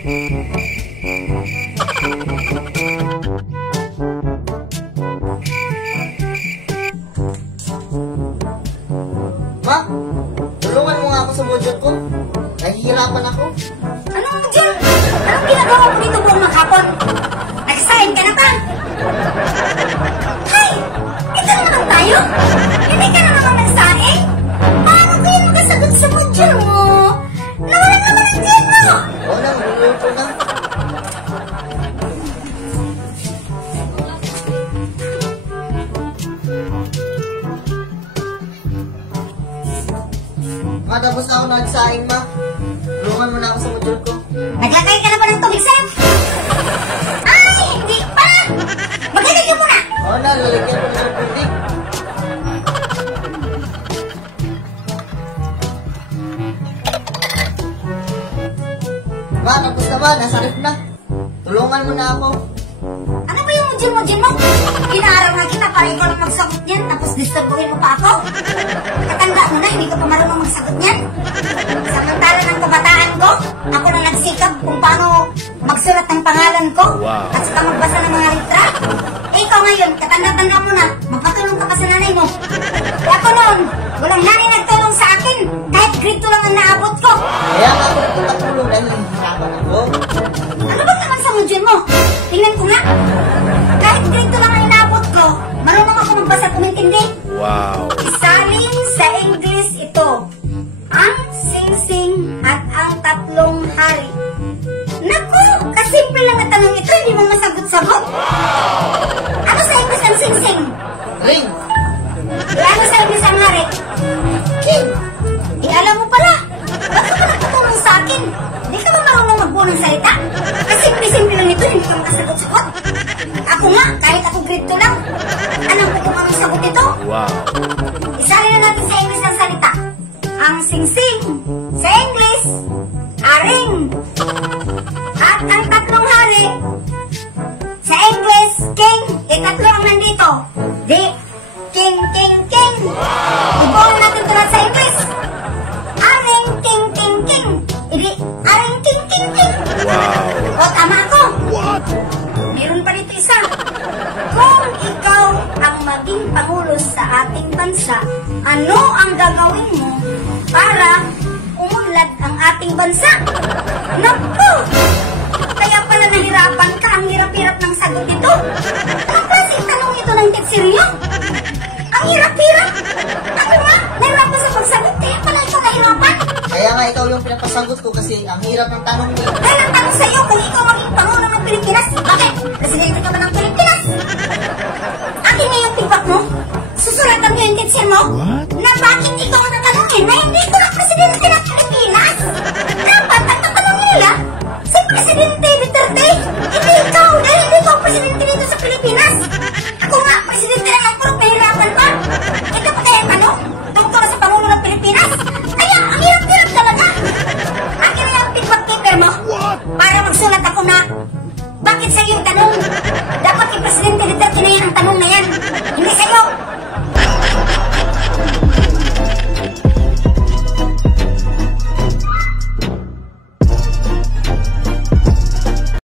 Ma, tulungan mo nga ako sa module ko. Nahihirapan ako. Anong module? Anong ginagawa mo dito buong maghapon? Nag-sign ka na ba? Hay! Ito na naman tayo? Hindi ka na naman nagsaing? Paano kayo makasagot sa module mo? Nawalan naman ang grade mo! Oo na, magulo ko na. Ma, tapos na ako nagsaing, ma. Tulungan mo na ako sa module ko. Naglagay ka na ba ng tubig, Sam? Ay, hindi pa! Magaling ka muna! Oo na, lalagyan ko na ng tubig. Ma, tapos na ba? Nasa ref na. Tulungan mo na ako. Ano ba yung module mo? Inaaral na kita para ikaw lang magsagot niyan, tapos disturbuhin mo pa ako. Katanda mo na, hindi ko pa marunong magsagot niyan. Samantala ng kabataan ko, ako na nagsikap kung paano magsulat ng pangalan ko at saka magbasa ng mga litra. Eh, ikaw ngayon, katanda-tanda mo na, magpatulong ka pa sa nanay mo. Kaya ako noon, walang nanay nagtulong sa akin, kahit grade 2 lang ang naabot ko. Kaya nga ako nagtatulong dahil nahihirapan ako. Ano ba naman sa module mo? Tingnan ko nga. Kahit grade 2 lang ang inaabot ko, marunong ako magbasa at umintindi. Wow. Isalin sa English ito, ang singsing at ang tatlong hari. Naku, kasimple lang ang tanong ito, hindi mo masagot-sagot. Ano sa English ang singsing? Ring! Ano sa English ang hari? King! Alam mo pala, bakit ka nagpatulong sa akin? Hindi ka ba marunong magbuo ng salita? Kasimple-simple lang ito, hindi ka makasagot-sagot. Ako nga, kahit ako grade 2 lang, alam ko kung anong sagot ito. Wow. Isalin na natin sa English ang salita. Ang singsing sa English, aring. At ang tatlong hari sa English, king. Tatlo ang nandito. Di, king, king, king. Ibuo natin ito sa English. Aring, king, king, king. Hindi, aring, king, king, king. Wow. O, tama ako. What? Meron pa dito isa. Kung ikaw ang maging pangulo sa ating bansa, ano ang gagawin mo para umunlad ang ating bansa? Naku! Kaya pala nahirapan ka, ang hirap-hirap ng sagot ito. Anong klaseng tanong ito ng tetseryo? Ang hirap-hirap? Ako nga, nahirapan sa pagsagot, kaya pala ikaw nahirapan. Kaya nga ikaw yung pinapasagot ko kasi ang hirap ng tanong mo. Dahil ang tanong sa'yo kung ikaw maging pangulo ng Pilipinas, bakit? Presidente ka ba ng Pilipinas? Akin nga yung feedback mo. Susulatan mo yung titsin mo. Na bakit ikaw ang natanongin na hindi ko na presidente ng Pilipinas? Dapat ang tatanongin nila si Presidente Duterte. Hindi ikaw, dahil hindi ikaw presidente dito sa Pilipinas. Ako nga, presidente lang ang puro pahirapan pa. Ito pa kaya tanong? Tungkol sa pangulo ng Pilipinas? Kaya ang hirap-hirap talaga. Akin na yung feedback paper mo. Para magsulat ako na bakit sa'yo yung tanong? Dapat kay Presidente Duterte na yan ang tanong na yan. Hindi sa'yo.